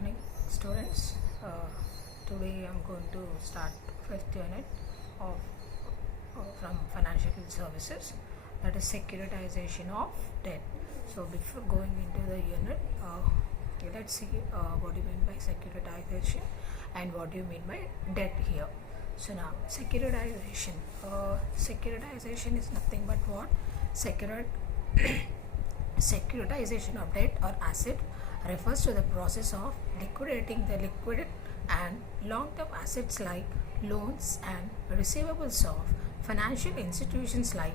morning, students. Today I'm going to start fifth unit of from financial services, that is securitization of debt. So before going into the unit, let's see what do you mean by securitization and what do you mean by debt here. So now securitization. Securitization is nothing but what? Securitization of debt or asset refers to the process of liquidating the liquid and long-term assets like loans and receivables of financial institutions like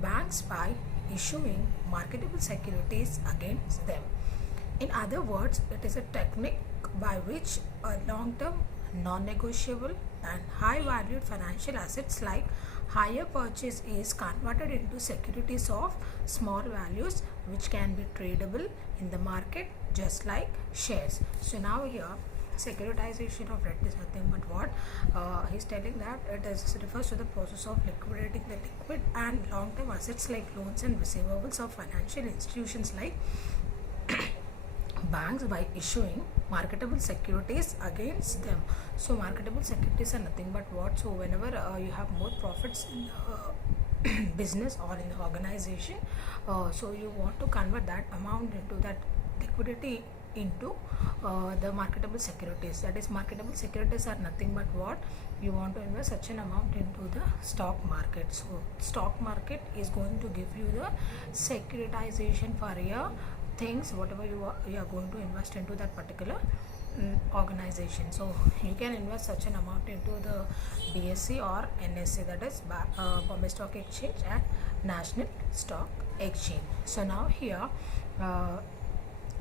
banks by issuing marketable securities against them. In other words, it is a technique by which a long-term, non-negotiable and high-valued financial assets like hire purchase is converted into securities of small values which can be tradable in the market just like shares. So now here securitization of debt is nothing but what he's telling that it refers to the process of liquidating the liquid and long-term assets like loans and receivables of financial institutions like banks by issuing marketable securities against them. So marketable securities are nothing but what? So whenever you have more profits in business or in the organization, so you want to convert that amount into that liquidity into the marketable securities. That is, marketable securities are nothing but what? You want to invest such an amount into the stock market. So stock market is going to give you the securitization for your things, whatever you are going to invest into that particular organization. So you can invest such an amount into the BSE or NSE, that is Bombay Stock Exchange and National Stock Exchange. So now here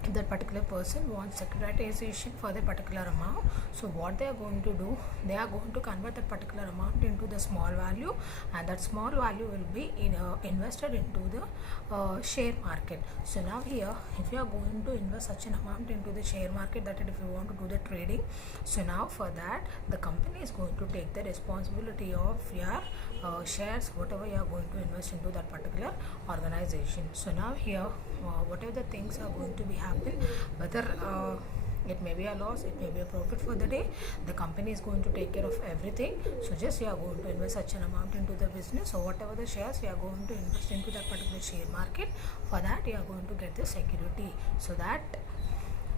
if that particular person wants securitization for the particular amount, so what they are going to do, they are going to convert that particular amount into the small value, and that small value will be invested into the share market. So now here if you are going to invest such an amount into the share market, that is if you want to do the trading, so now for that the company is going to take the responsibility of your shares, whatever you are going to invest into that particular organization. So now here whatever the things are going to be happen, whether it may be a loss, it may be a profit for the day, the company is going to take care of everything. So just you are going to invest such an amount into the business, so whatever the shares you are going to invest into that particular share market, for that you are going to get the security, so that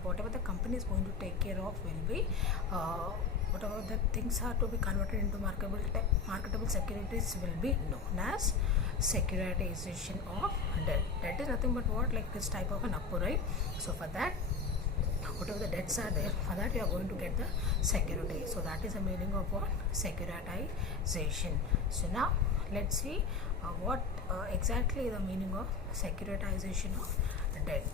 whatever the company is going to take care of will be whatever the things are to be converted into marketable securities will be known as securitization of debt. Debt is nothing but what? Like this type of an appu, right? So for that, whatever the debts are there, for that you are going to get the security. So that is the meaning of what? Securitization. So now let's see what exactly the meaning of securitization of debt.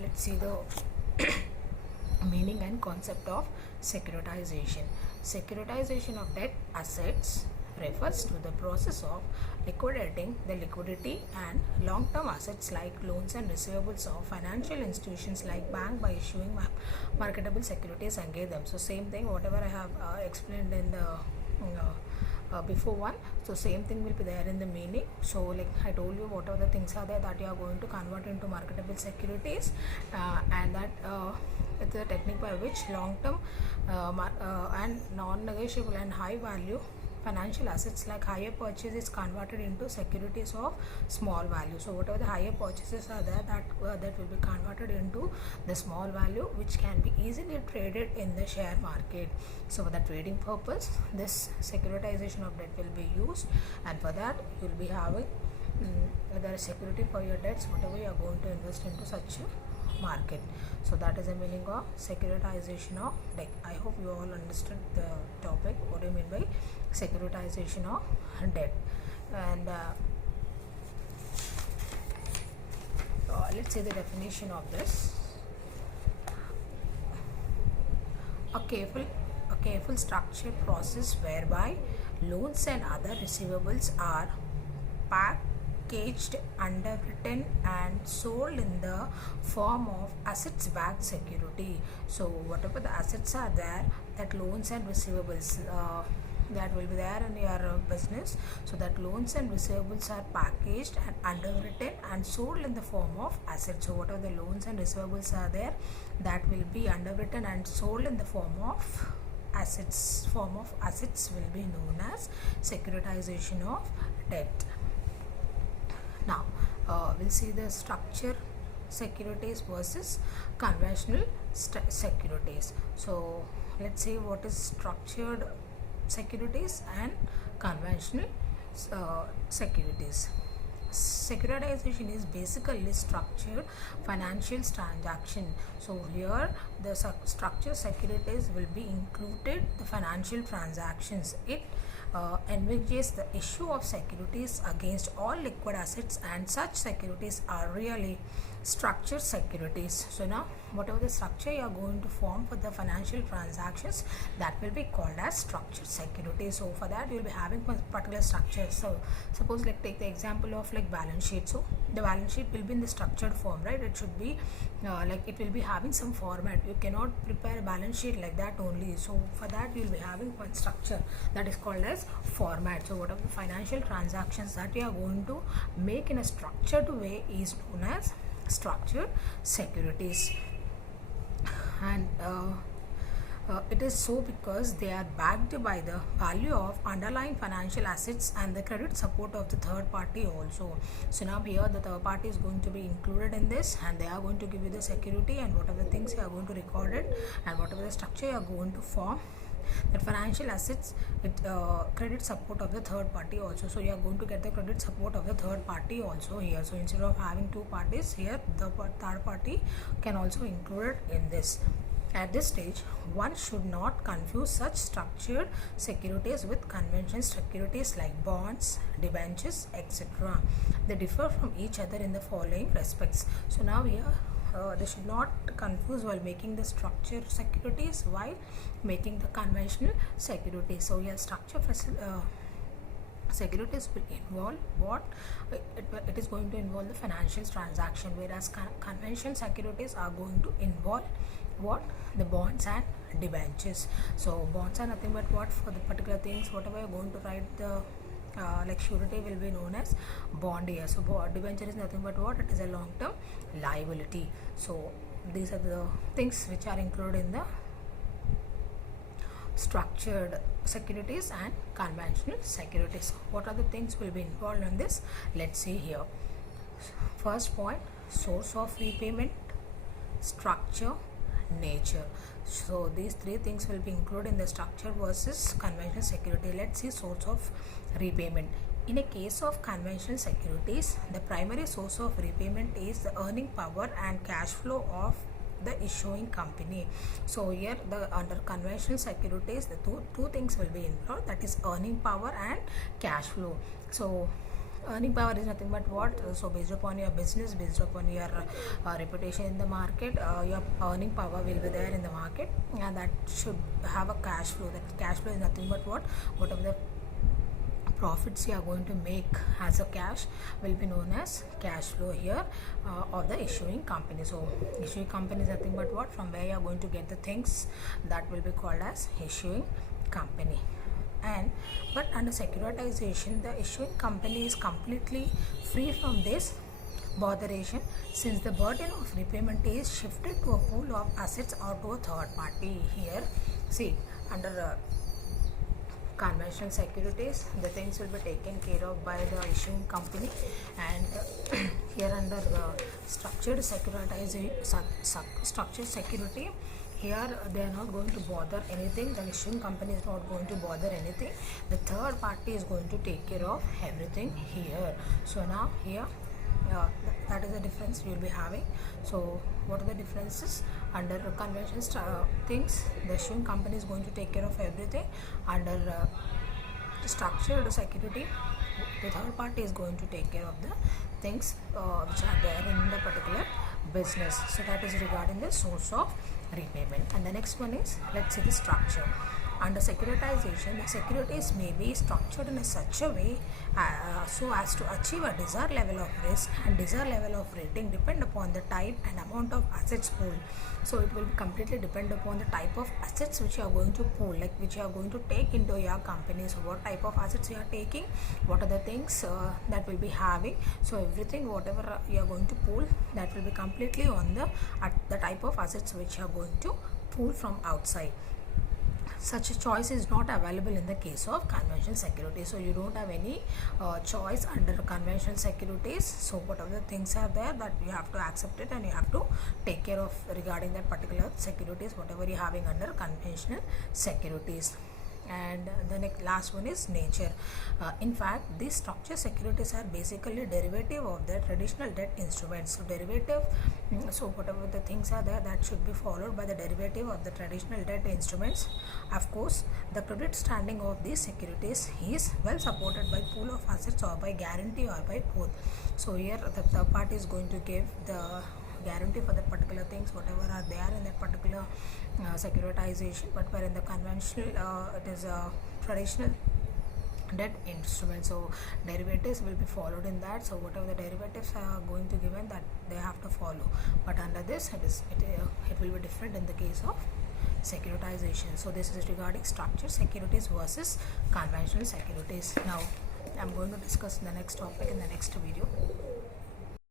Let's see the meaning and concept of securitization. Securitization of debt assets refers to the process of liquidating the liquidity and long-term assets like loans and receivables of financial institutions like bank by issuing marketable securities against them. So same thing whatever I have explained in the before one, so same thing will be there in the meaning. So like I told you, whatever the things are there that you are going to convert into marketable securities, and that it's a technique by which long term and non-negotiable and high value financial assets like higher purchase is converted into securities of small value. So whatever the higher purchases are there, that will be converted into the small value which can be easily traded in the share market. So for the trading purpose, this securitization of debt will be used, and for that you will be having whether security for your debts, whatever you are going to invest into such a market. So that is the meaning of securitization of debt. I hope you all understood the topic, what do you mean by securitization of debt. And let's say the definition of this. A careful structured process whereby loans and other receivables are packaged, underwritten and sold in the form of assets backed security. So whatever the assets are there, that loans and receivables that will be there in your business, so that loans and receivables are packaged and underwritten and sold in the form of assets. So whatever the loans and receivables are there, that will be underwritten and sold in the form of assets. Form of assets will be known as securitization of debt. Now we'll see the structure securities versus conventional securities. So let's see what is structured securities and conventional securities. Securitization is basically structured financial transaction. So here the structured securities will be included the financial transactions. It envisages the issue of securities against all liquid assets, and such securities are really structured securities. So now whatever the structure you are going to form for the financial transactions, that will be called as structured securities. So for that you will be having particular structure. So suppose like take the example of like balance sheet. So the balance sheet will be in the structured form, right? It should be like it will be having some format. You cannot prepare a balance sheet like that only. So for that you will be having one structure that is called as format. So whatever the financial transactions that you are going to make in a structured way is known as structured securities. And it is so because they are backed by the value of underlying financial assets and the credit support of the third party also. So now here the third party is going to be included in this, and they are going to give you the security and whatever things you are going to record it, and whatever the structure you are going to form, that financial assets with credit support of the third party also. So you are going to get the credit support of the third party also here. So instead of having two parties here, the third party can also include it in this. At this stage, one should not confuse such structured securities with conventional securities like bonds, debentures, etc. They differ from each other in the following respects. So now here they should not confuse while making the structured securities while making the conventional securities. So here structured securities will involve what? It is going to involve the financial transaction, whereas conventional securities are going to involve what? The bonds and debentures. So bonds are nothing but what? For the particular things, whatever you're going to write the like surety will be known as bond here. So debenture is nothing but what? It is a long-term liability. So these are the things which are included in the structured securities and conventional securities. What are the things will be involved in this? Let's see here. First point, source of repayment, structure, nature. So these three things will be included in the structure versus conventional security. Let's see source of repayment. In a case of conventional securities, the primary source of repayment is the earning power and cash flow of the issuing company. So here the under conventional securities, the two things will be involved, that is earning power and cash flow. So earning power is nothing but what? So based upon your business, based upon your reputation in the market, your earning power will be there in the market, and that should have a cash flow. That cash flow is nothing but what? Whatever the profits you are going to make as a cash will be known as cash flow here of the issuing company. So issuing company is nothing but what? From where you are going to get the things, that will be called as issuing company. And but under securitization, the issuing company is completely free from this botheration, since the burden of repayment is shifted to a pool of assets or to a third party. Here see, under conventional securities, the things will be taken care of by the issuing company, and here under the structured securitization, structured security, here they are not going to bother anything. The issuing company is not going to bother anything. The third party is going to take care of everything here. So now here that is the difference we will be having. So what are the differences? Under conventional things, the issuing company is going to take care of everything. Under structured security, the third party is going to take care of the things which are there in the particular business. So that is regarding the source of repayment. And the next one is, let's see the structure. Under securitization, the securities may be structured in such a way so as to achieve a desired level of risk and desired level of rating depend upon the type and amount of assets pooled. So it will completely depend upon the type of assets which you are going to pool, like which you are going to take into your company. So what type of assets you are taking, what are the things that will be having. So everything whatever you are going to pool, that will be completely on the type of assets which you are going to pool from outside. Such a choice is not available in the case of conventional securities. So you don't have any choice under conventional securities. So whatever the things are there, that you have to accept it and you have to take care of regarding that particular securities whatever you're having under conventional securities. And the last one is nature. In fact, these structured securities are basically derivative of the traditional debt instruments. So derivative, so whatever the things are there, that should be followed by the derivative of the traditional debt instruments. Of course, the credit standing of these securities is well supported by pool of assets or by guarantee or by both. So here the third party is going to give the guarantee for that particular things whatever are there in that particular securitization, but where in the conventional it is a traditional debt instrument. So derivatives will be followed in that. So whatever the derivatives are going to given, that they have to follow, but under this it will be different in the case of securitization. So this is regarding structured securities versus conventional securities. Now I'm going to discuss the next topic in the next video.